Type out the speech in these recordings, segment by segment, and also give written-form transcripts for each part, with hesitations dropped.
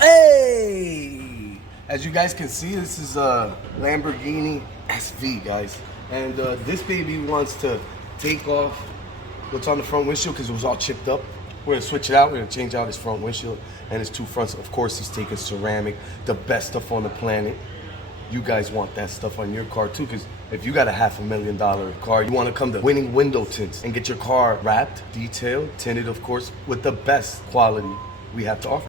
Hey! As you guys can see, this is a Lamborghini SV, guys. And this baby wants to take off what's on the front windshield because it was all chipped up. We're gonna switch it out. We're gonna change out his front windshield and his two fronts. Of course, he's taking ceramic, the best stuff on the planet. You guys want that stuff on your car too, because if you got a $500,000 car, you want to come to Winning Window Tints and get your car wrapped, detailed, tinted, of course, with the best quality we have to offer.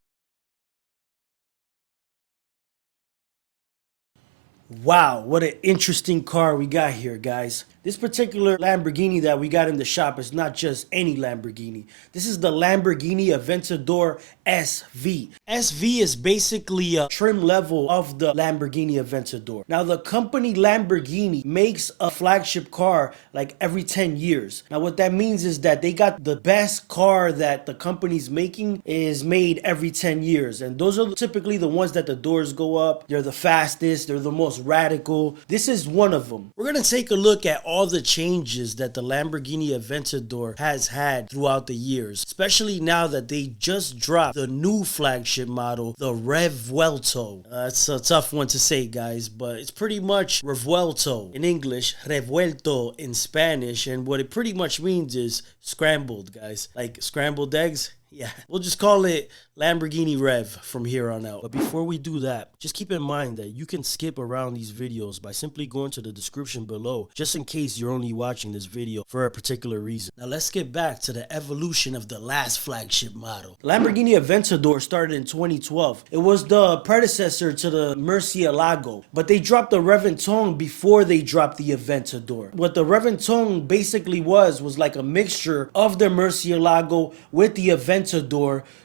Wow, what an interesting car we got here, guys. This particular Lamborghini that we got in the shop is not just any Lamborghini. This is the Lamborghini Aventador SV. SV is basically a trim level of the Lamborghini Aventador. Now, the company Lamborghini makes a flagship car like every 10 years. Now, what that means is that they got the best car that the company's making is made every 10 years. And those are typically the ones that the doors go up. They're the fastest. They're the most radical. This is one of them. We're going to take a look at all the changes that the Lamborghini Aventador has had throughout the years, especially now that they just dropped the new flagship model, the Revuelto. It's a tough one to say, guys, but it's pretty much Revuelto in English, Revuelto in Spanish, and what it pretty much means is scrambled, guys. Like scrambled eggs. Yeah, we'll just call it Lamborghini Rev from here on out. But before we do that, just keep in mind that you can skip around these videos by simply going to the description below, just in case you're only watching this video for a particular reason. Now let's get back to the evolution of the last flagship model. Lamborghini Aventador started in 2012. It was the predecessor to the Murcielago, but they dropped the Revuelto before they dropped the Aventador. What the Revuelto basically was like a mixture of the Murcielago with the Aventador,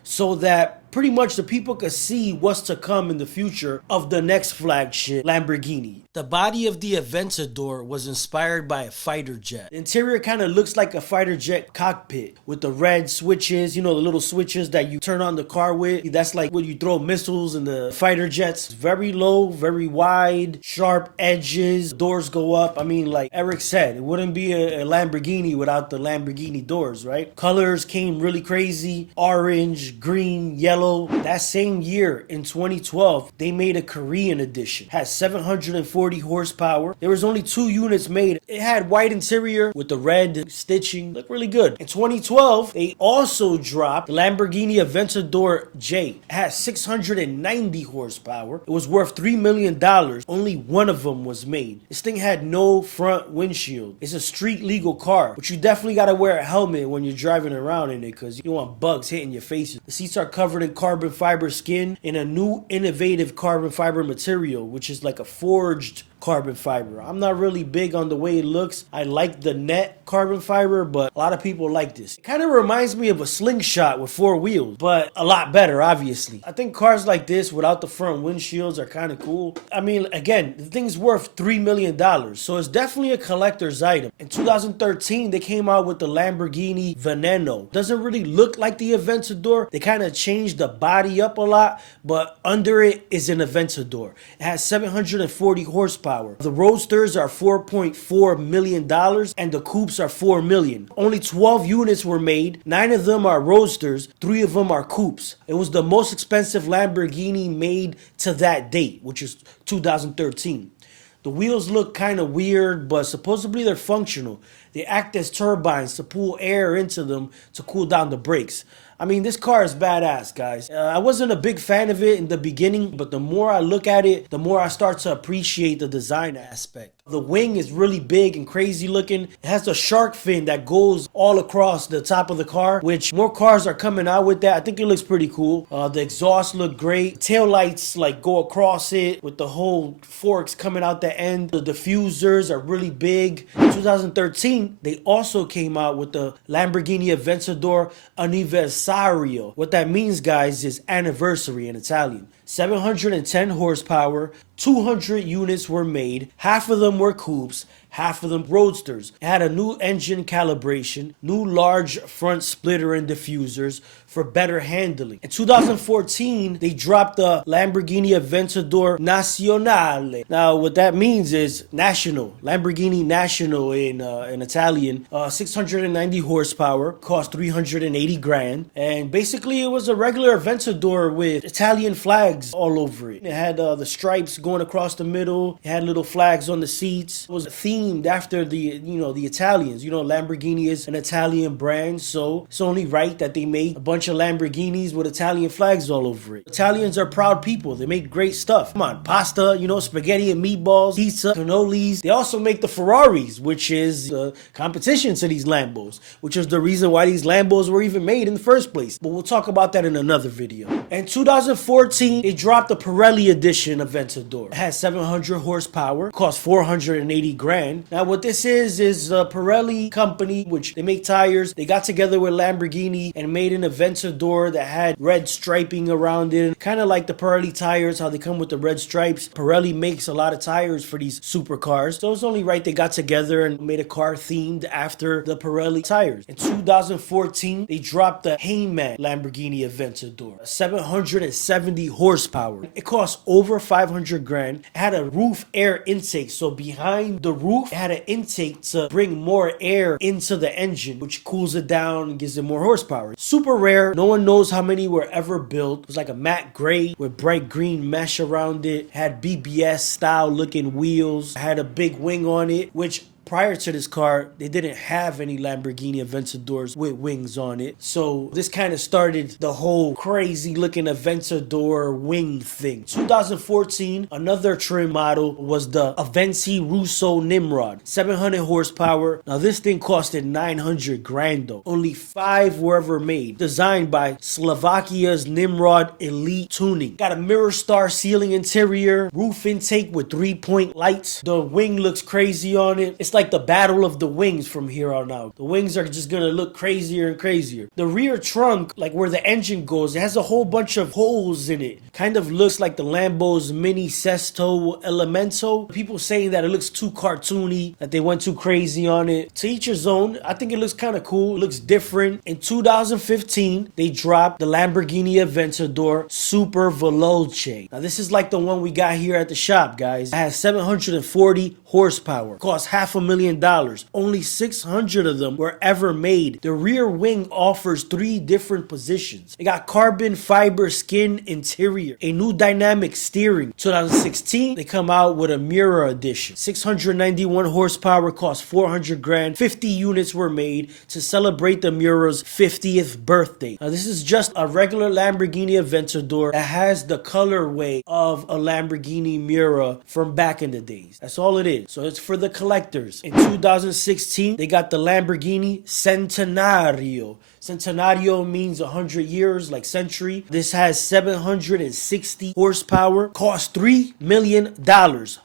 so that pretty much the people could see what's to come in the future of the next flagship Lamborghini. The body of the Aventador was inspired by a fighter jet. The interior kind of looks like a fighter jet cockpit with the red switches, you know, the little switches that you turn on the car with. That's like when you throw missiles in the fighter jets. Very low, very wide, sharp edges, doors go up. I mean, like Eric said, it wouldn't be a Lamborghini without the Lamborghini doors, right? Colors came really crazy. Orange, green, yellow. That same year in 2012, they made a Korean edition. Had 740 horsepower. There was only 2 units made. It had white interior with the red stitching. Looked really good. In 2012, they also dropped the Lamborghini Aventador J. It had 690 horsepower. It was worth $3 million. Only one of them was made. This thing had no front windshield. It's a street legal car, but you definitely got to wear a helmet when you're driving around in it because you don't want bugs hitting your faces. The seats are covered in carbon fiber skin in a new innovative carbon fiber material, which is like a forged carbon fiber. I'm not really big on the way it looks. I like the net carbon fiber, but a lot of people like this. It kind of reminds me of a slingshot with 4 wheels, but a lot better, obviously. I think cars like this without the front windshields are kind of cool. I mean, again, the thing's worth $3 million, so it's definitely a collector's item. In 2013, they came out with the Lamborghini Veneno. Doesn't really look like the Aventador. They kind of changed the body up a lot, but under it is an Aventador. It has 740 horsepower. The Roadsters are $4.4 million and the Coupes are $4 million. Only 12 units were made. 9 of them are Roadsters, 3 of them are Coupes. It was the most expensive Lamborghini made to that date, which is 2013. The wheels look kind of weird, but supposedly they're functional. They act as turbines to pull air into them to cool down the brakes. I mean, this car is badass, guys. I wasn't a big fan of it in the beginning, but the more I look at it, the more I start to appreciate the design aspect. The wing is really big and crazy looking. It has the shark fin that goes all across the top of the car, which more cars are coming out with that. I think it looks pretty cool. The exhaust look great. Tail lights like go across it with the whole forks coming out the end. The diffusers are really big. In 2013, they also came out with the Lamborghini Aventador Anniversario. What that means, guys, is anniversary in Italian. 710 horsepower, 200 units were made, half of them were coupes, half of them roadsters. It had a new engine calibration, new large front splitter and diffusers for better handling. In 2014, they dropped the Lamborghini Aventador Nazionale. Now, what that means is national, Lamborghini National in Italian. 690 horsepower, cost 380 grand, and basically it was a regular Aventador with Italian flags all over it. It had the stripes going across the middle. It had little flags on the seats. It was themed after the Italians. Lamborghini is an Italian brand, so it's only right that they made a bunch of Lamborghinis with Italian flags all over it. Italians are proud people. They make great stuff. Come on, pasta, spaghetti and meatballs, pizza, cannolis. They also make the Ferraris, which is competition to these Lambos, which is the reason why these Lambos were even made in the first place. But we'll talk about that in another video. In 2014, they dropped the Pirelli edition Aventador. It has 700 horsepower, cost 480 grand. Now what this is a Pirelli company, which they make tires. They got together with Lamborghini and made an Aventador that had red striping around it. Kind of like the Pirelli tires, how they come with the red stripes. Pirelli makes a lot of tires for these supercars. So it's only right they got together and made a car themed after the Pirelli tires. In 2014, they dropped the Heyman Lamborghini Aventador. 770 horsepower. It cost over 500 grand. It had a roof air intake. So behind the roof, it had an intake to bring more air into the engine, which cools it down and gives it more horsepower. Super rare. No one knows how many were ever built. It was like a matte gray with bright green mesh around it. It had BBS style looking wheels. It had a big wing on it, which prior to this car, they didn't have any Lamborghini Aventadors with wings on it. So this kind of started the whole crazy looking Aventador wing thing. 2014, another trim model was the Avenzi Russo Nimrod. 700 horsepower. Now this thing costed 900 grand though. Only 5 were ever made. Designed by Slovakia's Nimrod Elite Tuning. Got a mirror star ceiling interior. Roof intake with 3-point lights. The wing looks crazy on it. It's like the battle of the wings from here on out. The wings are just gonna look crazier and crazier. The rear trunk, like where the engine goes, it has a whole bunch of holes in it. Kind of looks like the Lambo's Mini Sesto Elemento. People saying that it looks too cartoony, that they went too crazy on it. To each his own. I think it looks kind of cool. It looks different. In 2015, they dropped the Lamborghini Aventador Super Veloce. Now this is like the one we got here at the shop, guys. It has 740 horsepower. Cost $500,000. Only 600 of them were ever made. The rear wing offers 3 different positions. It got carbon fiber skin interior, a new dynamic steering. 2016, they come out with a mirror edition. 691 horsepower, cost 400 grand. 50 units were made to celebrate the Mura's 50th birthday. Now this is just a regular Lamborghini Aventador that has the colorway of a Lamborghini Miura from back in the days. That's all it is. So it's for the collectors. In 2016, they got the Lamborghini Centenario. Centenario means 100 years, like century. This has 760 horsepower, cost $3 million.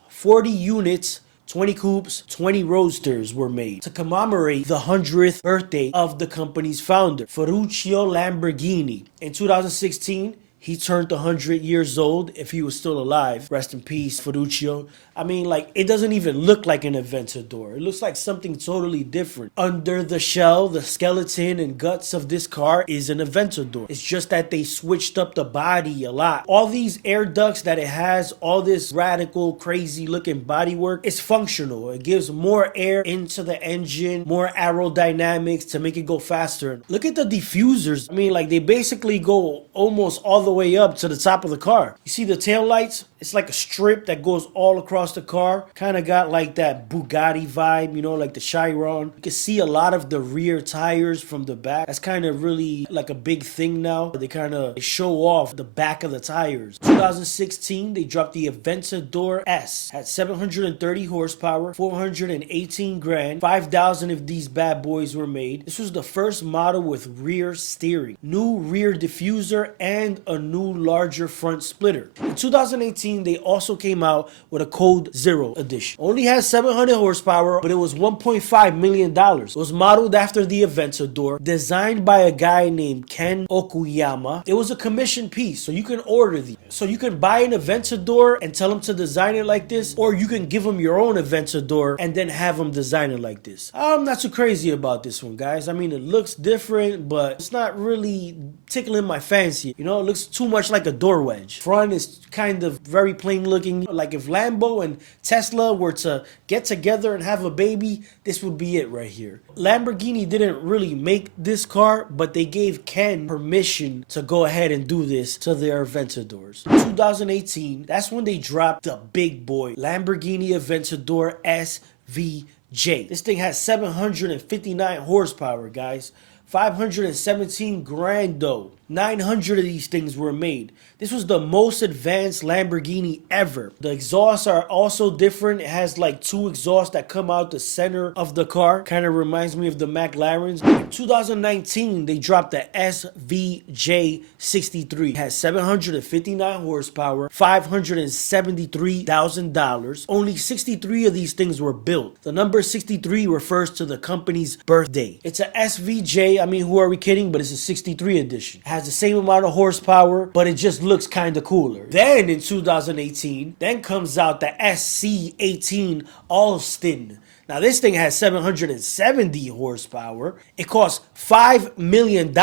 40 units, 20 coupes, 20 roadsters were made to commemorate the 100th birthday of the company's founder, Ferruccio Lamborghini. In 2016, he turned 100 years old if he was still alive. Rest in peace, Ferruccio. I mean, like, it doesn't even look like an Aventador. It looks like something totally different. Under the shell, the skeleton and guts of this car is an Aventador. It's just that they switched up the body a lot. All these air ducts that it has, all this radical, crazy looking bodywork, it's functional. It gives more air into the engine, more aerodynamics to make it go faster. Look at the diffusers. I mean, like, they basically go almost all the way up to the top of the car. You see the tail lights? It's like a strip that goes all across across the car. Kind of got like that Bugatti vibe, you know, like the Chiron. You can see a lot of the rear tires from the back. That's kind of really like a big thing now. They kind of show off the back of the tires. 2016, they dropped the Aventador S. Had 730 horsepower, 418 grand, 5,000 if these bad boys were made. This was the first model with rear steering, new rear diffuser, and a new larger front splitter. In 2018, they also came out with a Code Zero edition. Only has 700 horsepower, but it was $1.5 million. It was modeled after the Aventador, designed by a guy named Ken Okuyama. It was a commission piece, so you can order these. So you can buy an Aventador and tell them to design it like this, or you can give them your own Aventador and then have them design it like this. I'm not too crazy about this one, guys. I mean, it looks different, but it's not really tickling my fancy. You know, it looks too much like a door wedge. Front is kind of very plain looking. Like if Lambo and Tesla were to get together and have a baby, this would be it right here. Lamborghini didn't really make this car, but they gave Ken permission to go ahead and do this to their Aventadors. 2018, that's when they dropped the big boy, Lamborghini Aventador SV. This thing has 759 horsepower, guys. 517 grand though. 900 of these things were made. This was the most advanced Lamborghini ever. The exhausts are also different. It has like two exhausts that come out the center of the car. Kind of reminds me of the McLarens. In 2019, they dropped the SVJ63. It has 759 horsepower, $573,000. Only 63 of these things were built. The number 63 refers to the company's birthday. It's a SVJ. I mean, who are we kidding? But it's a 63 edition. It has the same amount of horsepower, but it just looks kind of cooler. Then in 2018, then comes out the SC18 Alston. Now this thing has 770 horsepower. It costs $5 million.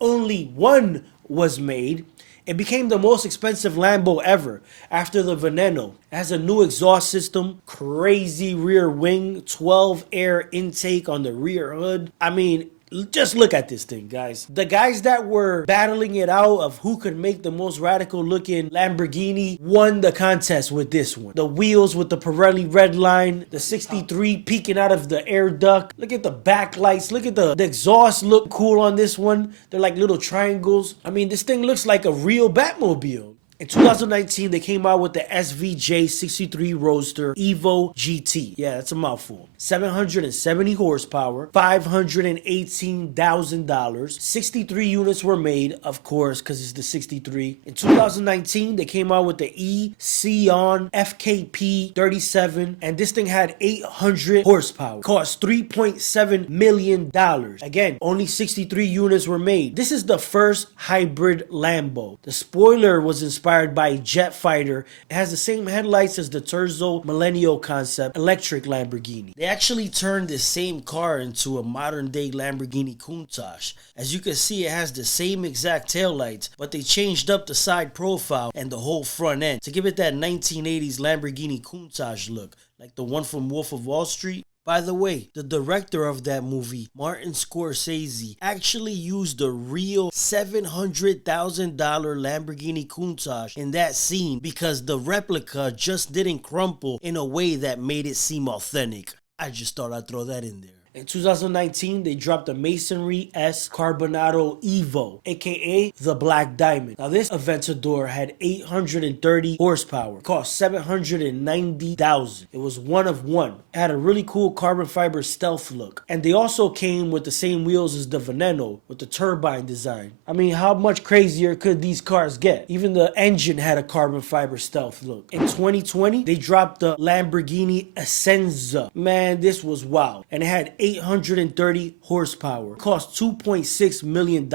Only one was made. It became the most expensive Lambo ever after the Veneno. It has a new exhaust system, crazy rear wing, 12 air intake on the rear hood. I mean, just look at this thing, guys. The guys that were battling it out of who could make the most radical looking Lamborghini won the contest with this one. The wheels with the Pirelli red line, the 63 peeking out of the air duct. Look at the backlights. Look at the exhaust look cool on this one. They're like little triangles. I mean, this thing looks like a real Batmobile. In 2019, they came out with the SVJ63 Roadster Evo GT. Yeah, that's a mouthful. 770 horsepower, $518,000. 63 units were made, of course, because it's the 63. In 2019, they came out with the E-Sion FKP 37, and this thing had 800 horsepower. Cost $3.7 million. Again, only 63 units were made. This is the first hybrid Lambo. The spoiler was inspired by Jet Fighter. It has the same headlights as the Terzo Millennial concept electric Lamborghini. They actually turned this same car into a modern day Lamborghini Countach. As you can see, it has the same exact taillights, but they changed up the side profile and the whole front end to give it that 1980s Lamborghini Countach look, like the one from Wolf of Wall Street. By the way, the director of that movie, Martin Scorsese, actually used a real $700,000 Lamborghini Countach in that scene because the replica just didn't crumple in a way that made it seem authentic. I just thought I'd throw that in there. In 2019, they dropped the Masonry S Carbonado Evo, aka the Black Diamond. Now this Aventador had 830 horsepower, cost $790,000. It was one of one. It had a really cool carbon fiber stealth look. And they also came with the same wheels as the Veneno with the turbine design. I mean, how much crazier could these cars get? Even the engine had a carbon fiber stealth look. In 2020, they dropped the Lamborghini Essenza. Man, this was wild. And it had 830 horsepower. Cost $2.6 million.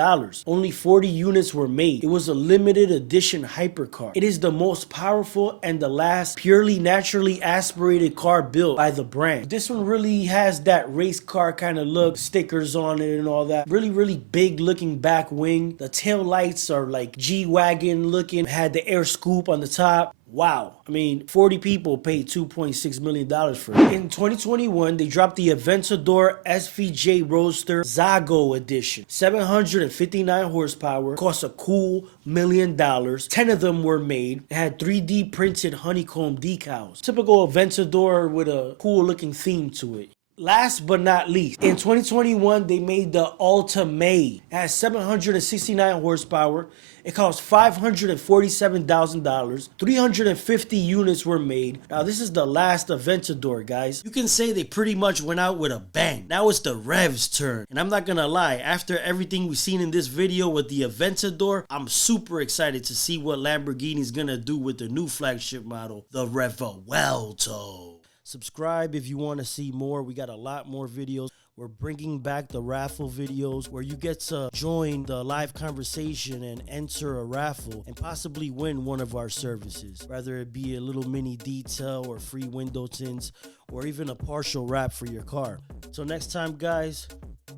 Only 40 units were made. It was a limited edition hypercar. It is the most powerful and the last purely naturally aspirated car built by the brand. This one really has that race car kind of look, stickers on it and all that. Really big looking back wing. The tail lights are like G-Wagon looking. Had the air scoop on the top. Wow. I mean, 40 people paid $2.6 million for it. In 2021, they dropped the Aventador SVJ Roadster Zago Edition. 759 horsepower, cost a cool $1 million. 10 of them were made. It had 3D printed honeycomb decals. Typical Aventador with a cool looking theme to it. Last but not least, in 2021, they made the Ultimate. It has 769 horsepower. It cost $547,000. 350 units were made. Now, this is the last Aventador, guys. You can say they pretty much went out with a bang. Now it's the Rev's turn. And I'm not gonna lie, after everything we've seen in this video with the Aventador, I'm super excited to see what Lamborghini's gonna do with the new flagship model, the Revuelto. Subscribe if you want to see more. We got a lot more videos. We're bringing back the raffle videos where you get to join the live conversation and enter a raffle and possibly win one of our services, whether it be a little mini detail or free window tints or even a partial wrap for your car. Till next time, guys,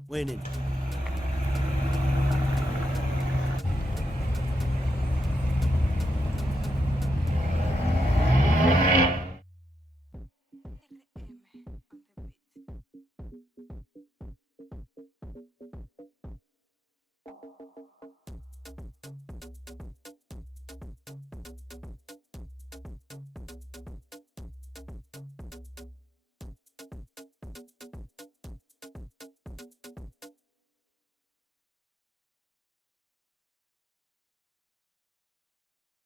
winning.